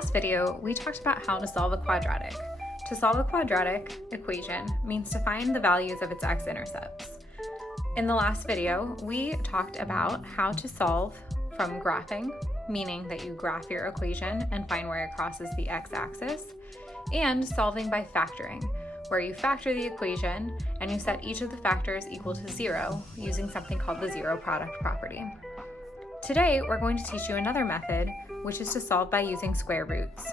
last video, we talked about how to solve a quadratic. To solve a quadratic equation means to find the values of its x-intercepts. In the last video, we talked about how to solve from graphing, meaning that you graph your equation and find where it crosses the x-axis, and solving by factoring, where you factor the equation and you set each of the factors equal to 0 using something called the zero product property. Today, we're going to teach you another method, which is to solve by using square roots.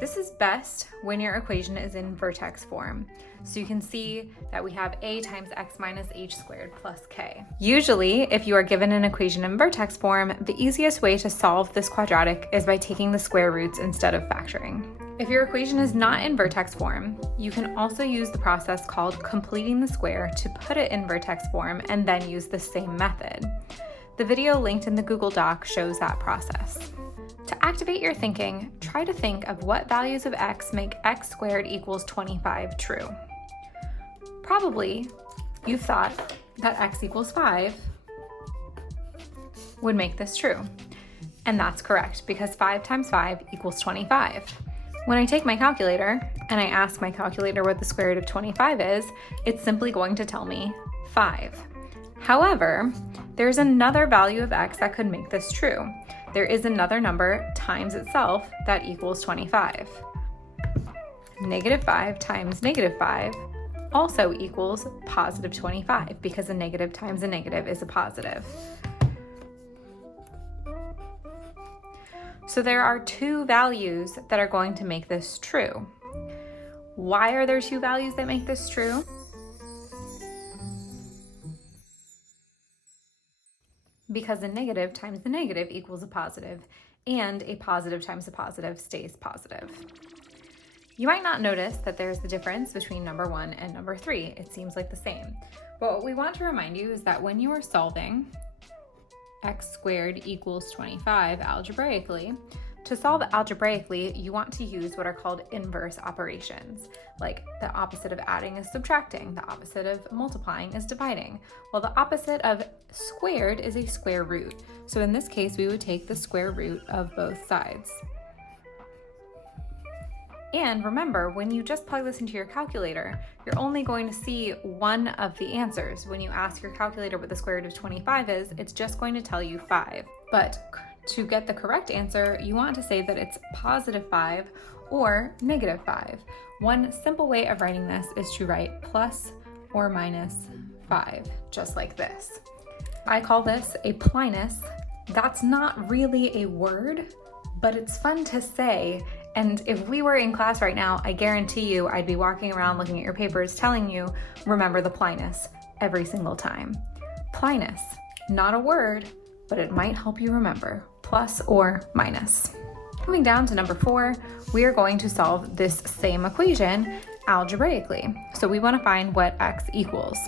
This is best when your equation is in vertex form. So you can see that we have a times x minus h squared plus k. Usually, if you are given an equation in vertex form, the easiest way to solve this quadratic is by taking the square roots instead of factoring. If your equation is not in vertex form, you can also use the process called completing the square to put it in vertex form and then use the same method. The video linked in the Google Doc shows that process. To activate your thinking, try to think of what values of x make x squared equals 25 true. Probably, you've thought that x equals 5 would make this true. And that's correct, because 5 times 5 equals 25. When I take my calculator and I ask my calculator what the square root of 25 is, it's simply going to tell me 5. However, there's another value of x that could make this true. There is another number times itself that equals 25. Negative 5 times negative 5 also equals positive 25 because a negative times a negative is a positive. So there are two values that are going to make this true. Why are there two values that make this true? Because a negative times a negative equals a positive, and a positive times a positive stays positive. You might not notice that there's the difference between number 1 and number 3. It seems like the same. But what we want to remind you is that when you are solving x squared equals 25 algebraically, to solve algebraically, you want to use what are called inverse operations. Like the opposite of adding is subtracting, the opposite of multiplying is dividing. Well, the opposite of squared is a square root. So in this case, we would take the square root of both sides. And remember, when you just plug this into your calculator, you're only going to see one of the answers. When you ask your calculator what the square root of 25 is, it's just going to tell you 5. But to get the correct answer, you want to say that it's positive 5 or negative 5. One simple way of writing this is to write plus or minus 5, just like this. I call this a plinus. That's not really a word, but it's fun to say. And if we were in class right now, I guarantee you I'd be walking around looking at your papers telling you, remember the plinus every single time. Plinus, not a word, but it might help you remember, plus or minus. Moving down to number 4, we are going to solve this same equation algebraically. So we want to find what x equals.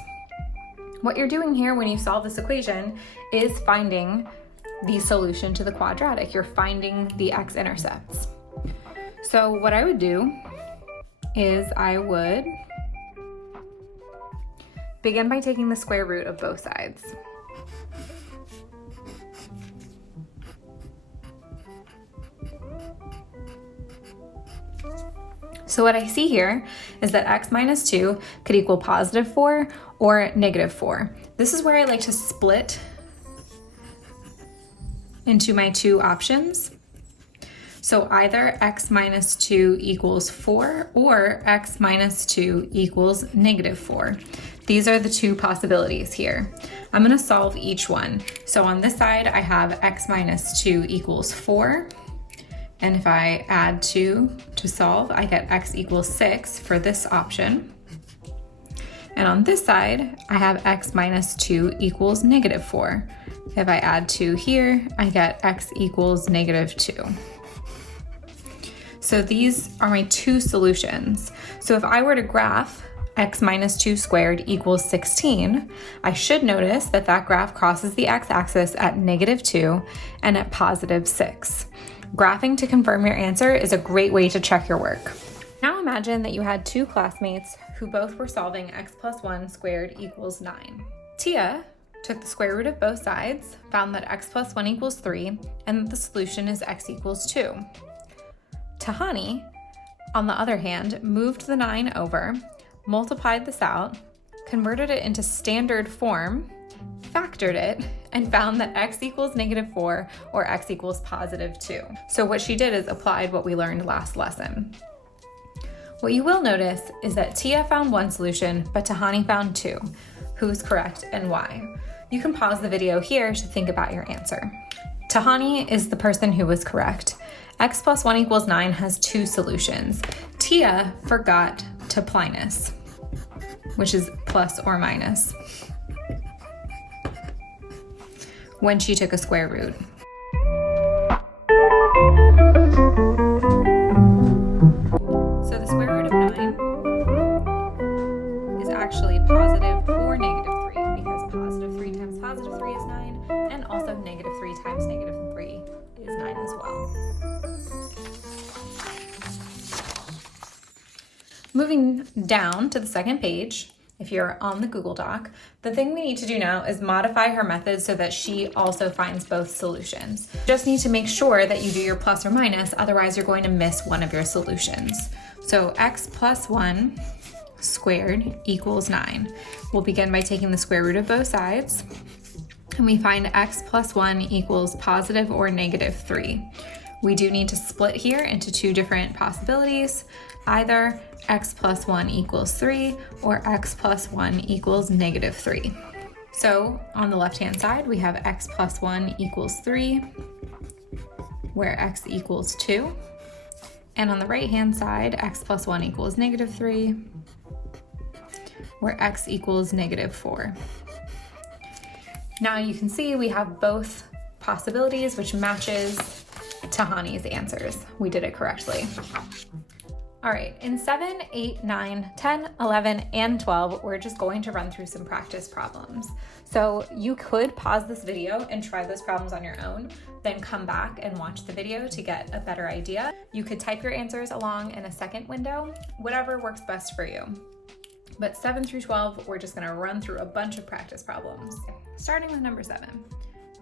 What you're doing here when you solve this equation is finding the solution to the quadratic. You're finding the x-intercepts. So what I would do is I would begin by taking the square root of both sides. So what I see here is that x minus 2 could equal positive 4 or negative 4. This is where I like to split into my two options. So either x minus 2 equals 4 or x minus 2 equals negative 4. These are the two possibilities here. I'm going to solve each one. So on this side, I have x minus 2 equals 4. And if I add 2 to solve, I get x equals 6 for this option. And on this side, I have x minus 2 equals negative 4. If I add 2 here, I get x equals negative 2. So these are my two solutions. So if I were to graph x minus 2 squared equals 16, I should notice that that graph crosses the x-axis at negative 2 and at positive 6. Graphing to confirm your answer is a great way to check your work. Now imagine that you had two classmates who both were solving x plus 1 squared equals 9. Tia took the square root of both sides, found that x plus 1 equals 3, and that the solution is x equals 2. Tahani, on the other hand, moved the 9 over, multiplied this out, converted it into standard form, factored it, and found that x equals -4 or x equals +2. So what she did is applied what we learned last lesson. What you will notice is that Tia found one solution, but Tahani found 2. Who's correct and why? You can pause the video here to think about your answer. Tahani is the person who was correct. X plus 1 equals 9 has 2 solutions. Tia forgot to plinus, which is plus or minus, when she took a square root. So the square root of 9 is actually positive or -3, because positive 3 times positive 3 is 9, and also -3 times -3 is 9 as well. Moving down to the second page, if you're on the Google Doc, the thing we need to do now is modify her method so that she also finds both solutions. You just need to make sure that you do your plus or minus, otherwise you're going to miss one of your solutions. So x plus 1 squared equals 9. We'll begin by taking the square root of both sides, and we find x plus 1 equals positive or -3. We do need to split here into 2 different possibilities, either x plus 1 equals 3 or x plus 1 equals -3. So on the left-hand side, we have x plus 1 equals 3, where x equals 2. And on the right-hand side, x plus 1 equals -3, where x equals -4. Now you can see we have both possibilities, which matches Tahani's answers. We did it correctly. All right, in 7, 8, 9, 10, 11, and 12, we're just going to run through some practice problems. So you could pause this video and try those problems on your own, then come back and watch the video to get a better idea. You could type your answers along in a second window, whatever works best for you. But 7 through 12, we're just gonna run through a bunch of practice problems. Starting with number 7,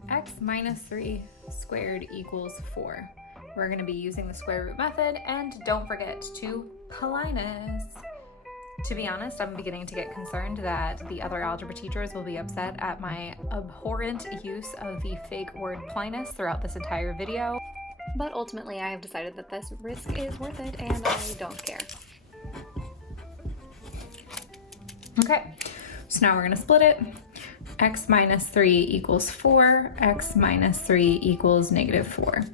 x minus 3 squared equals 4. We're going to be using the square root method, and don't forget to plinus. To be honest, I'm beginning to get concerned that the other algebra teachers will be upset at my abhorrent use of the fake word plinus throughout this entire video, but ultimately I have decided that this risk is worth it and I don't care. Okay, so now we're going to split it. X minus 3 equals 4, x minus 3 equals -4.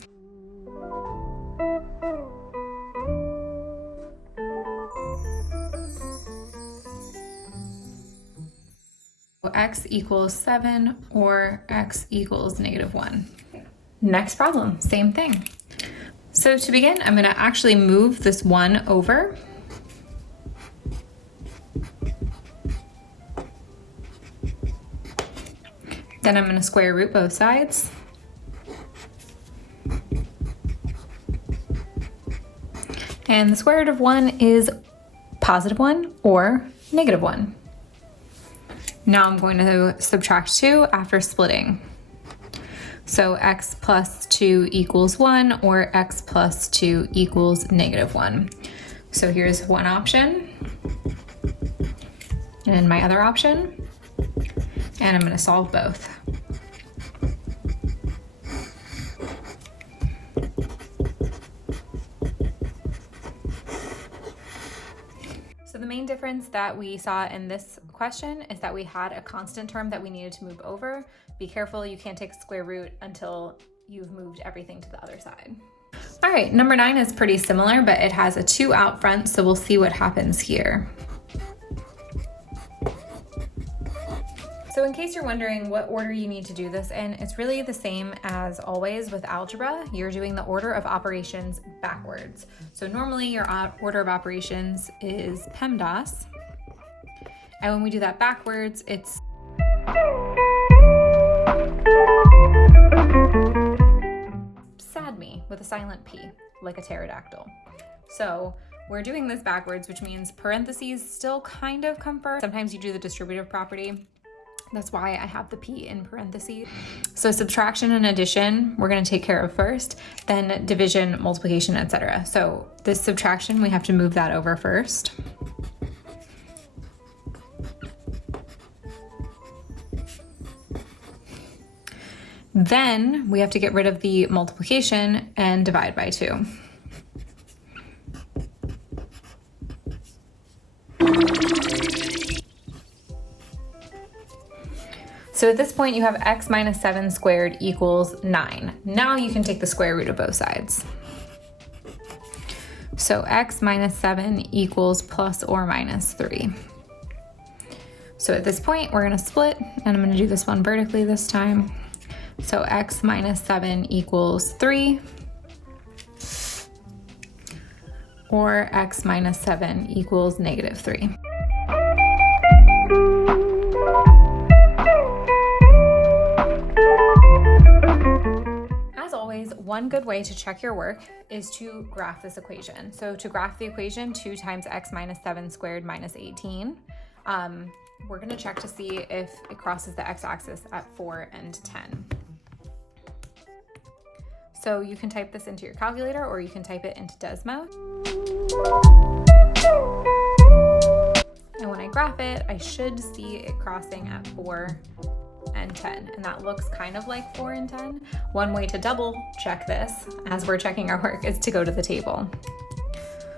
X equals 7 or x equals -1. Next problem, same thing. So to begin, I'm going to actually move this 1 over. Then I'm going to square root both sides. And the square root of 1 is +1 or -1. Now I'm going to subtract 2 after splitting. So x plus 2 equals 1 or x plus 2 equals -1. So here's one option and my other option, and I'm going to solve both. So the main difference that we saw in this question is that we had a constant term that we needed to move over. Be careful, you can't take a square root until you've moved everything to the other side. All right, number 9 is pretty similar, but it has a 2 out front, so we'll see what happens here. So in case you're wondering what order you need to do this in, it's really the same as always with algebra. You're doing the order of operations backwards. So normally your order of operations is PEMDAS. And when we do that backwards, it's SADME with a silent P, like a pterodactyl. So we're doing this backwards, which means parentheses still kind of come first. Sometimes you do the distributive property. That's why I have the P in parentheses. So subtraction and addition, we're gonna take care of first, then division, multiplication, etc. So this subtraction, we have to move that over first. Then we have to get rid of the multiplication and divide by 2. So at this point you have x minus 7 squared equals 9. Now you can take the square root of both sides. So x minus 7 equals plus or minus 3. So at this point we're gonna split, and I'm gonna do this one vertically this time. So x minus 7 equals 3, or x minus 7 equals negative 3. As always, one good way to check your work is to graph this equation. So to graph the equation, 2 times x minus 7 squared minus 18, we're gonna check to see if it crosses the x-axis at 4 and 10. So you can type this into your calculator, or you can type it into Desmo. And when I graph it, I should see it crossing at 4 and 10, and that looks kind of like 4 and 10. One way to double check this as we're checking our work is to go to the table.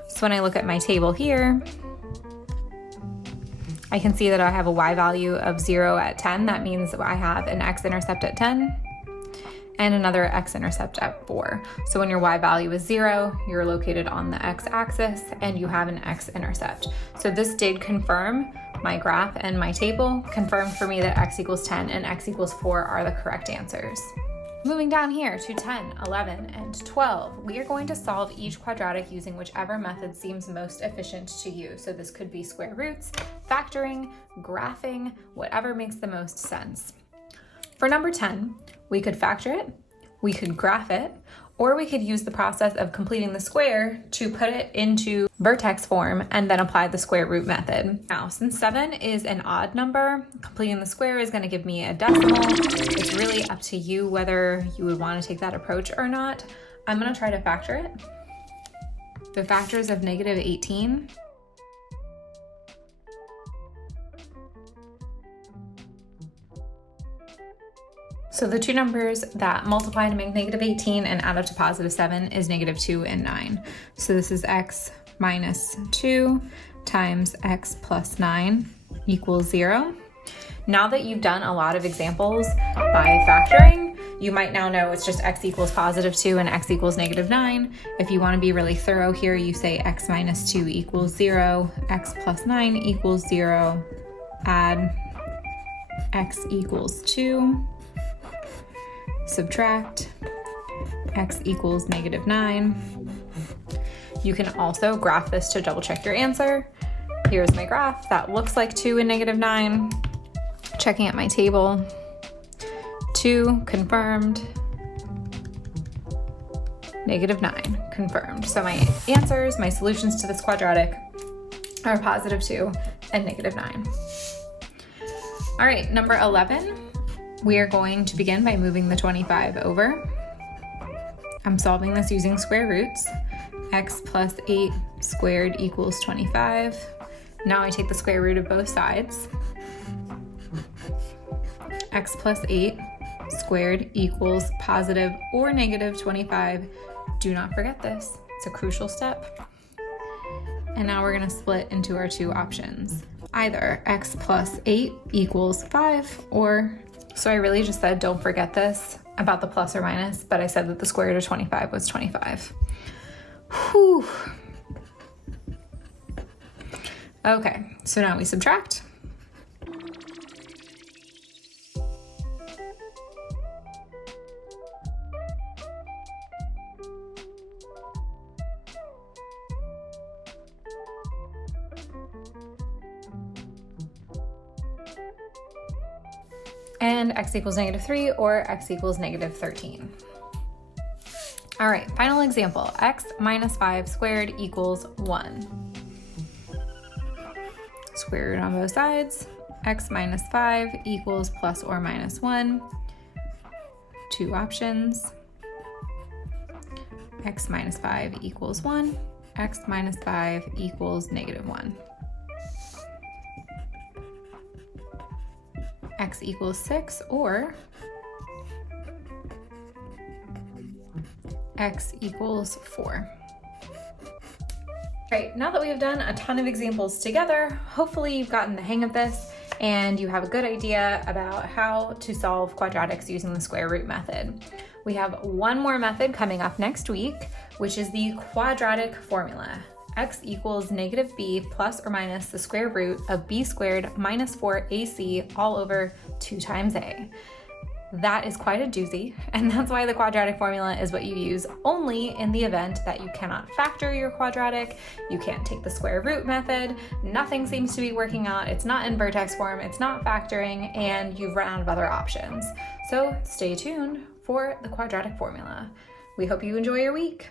So when I look at my table here, I can see that I have a y value of 0 at 10. That means I have an x-intercept at 10 and another x-intercept at 4. So when your y value is 0, you're located on the x-axis and you have an x-intercept. So this did confirm my graph, and my table confirmed for me that x equals 10 and x equals 4 are the correct answers. Moving down here to 10, 11, and 12, we are going to solve each quadratic using whichever method seems most efficient to you. So this could be square roots, factoring, graphing, whatever makes the most sense. For number 10, we could factor it, we could graph it, or we could use the process of completing the square to put it into vertex form and then apply the square root method. Now, since 7 is an odd number, completing the square is going to give me a decimal. It's really up to you whether you would want to take that approach or not. I'm going to try to factor it. The factors of negative 18. So the two numbers that multiply to make negative 18 and add up to positive 7 is negative 2 and 9. So this is x minus 2 times x plus 9 equals 0. Now that you've done a lot of examples by factoring, you might now know it's just x equals positive 2 and x equals negative 9. If you want to be really thorough here, you say x minus 2 equals 0, x plus 9 equals 0, add x equals 2, subtract x equals negative 9. You can also graph this to double check your answer. Here's my graph. That looks like 2 and negative 9. Checking at my table. 2 confirmed. Negative 9 confirmed. So my answers, my solutions to this quadratic are positive 2 and negative 9. All right, number 11. We are going to begin by moving the 25 over. I'm solving this using square roots. X plus 8 squared equals 25. Now I take the square root of both sides. X plus 8 squared equals positive or negative 25. Do not forget this. It's a crucial step. And now we're going to split into our two options. Either x plus 8 equals 5 or... So I really just said don't forget this about the plus or minus, but I said that the square root of 25 was 25. Whew. Okay, so now we subtract. And x equals negative 3 or x equals negative 13. All right, final example, x minus 5 squared equals 1. Square root on both sides. x minus 5 equals plus or minus 1. Two options. X minus 5 equals 1. X minus 5 equals negative 1. X equals 6 or X equals 4. Great, now that we have done a ton of examples together, hopefully you've gotten the hang of this and you have a good idea about how to solve quadratics using the square root method. We have one more method coming up next week, which is the quadratic formula. X equals negative b plus or minus the square root of b squared minus 4ac all over 2 times a. That is quite a doozy, and that's why the quadratic formula is what you use only in the event that you cannot factor your quadratic, you can't take the square root method, nothing seems to be working out, it's not in vertex form, it's not factoring, and you've run out of other options. So stay tuned for the quadratic formula. We hope you enjoy your week.